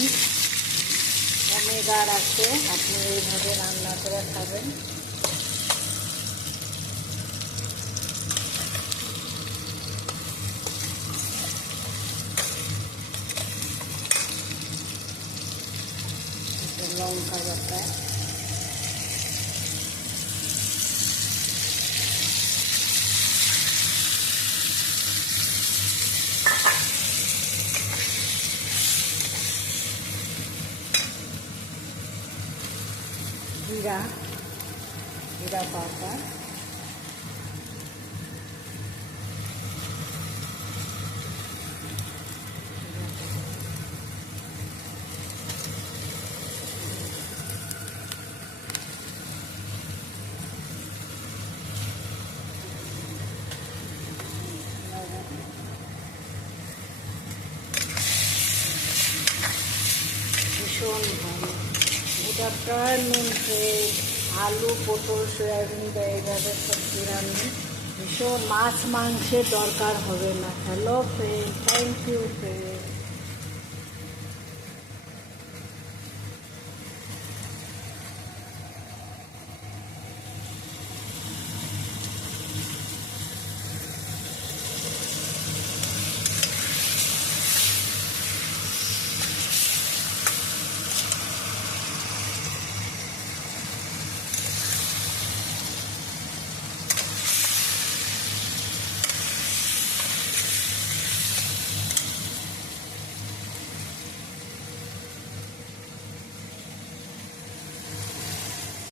ফ্রেন্ডস, ওমেগার আছে, আপনি এইভাবে রান্না করে খাবেন। লঙ্কা বাটা, জিরা বাটা, ভীষণ ভালো। গুড আফটারনুন ফ্রেন্ড, আলু পটল সয়াবিন দিয়ে এইভাবে সবজি রান্না, ভীষণ মাছ মাংসের দরকার হবে না। Hello friend, thank you friend.